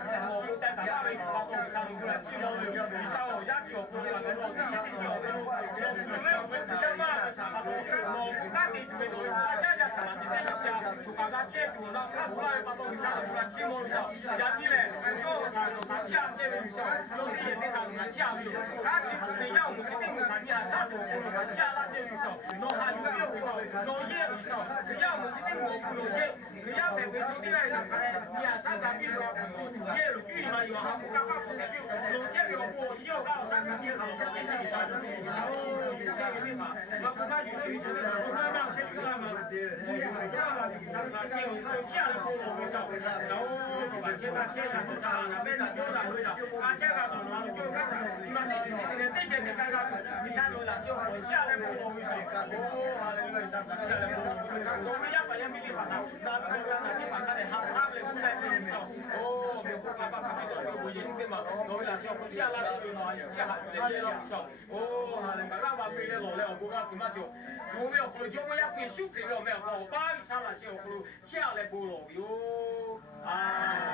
我们在大家的活动上面来记录以上哦，也就分了这种基金哦，有没有分比较嘛？我那你们都大家家啥子？今天家就把它解读，然后看出来把东西上出来记录一下，家里呢，有他下解的一下，有的也得他下的，他其实是要我们今天看你还啥都不能下那些一下，弄还有没有一下，弄些一下，只要我们今天我不弄些，只要在北京的来讲，你还啥子比如些了注意嘛，有哈，刚刚说的就弄这个我需要到3个点好，我给你上，有些对吧？我不怕有些觉得我慢慢先出来嘛，下来过我上，然后就把切上手上，那边上就拿回来，啊，这个然后就看看，你把那些那件的刚刚你看到了，就下来过我上，哦，好了，你们上下来过我们要把也必须把它，那个你把它的他们过来的上，哦，爸爸他们说我也是对嘛，我们俩是要下来这里嘛，这还是得上，哦，好了，爸爸背的落来，我讲怎么就。我们要回去，我们要回去给了没有？我8月3日先回下来过了哟，啊。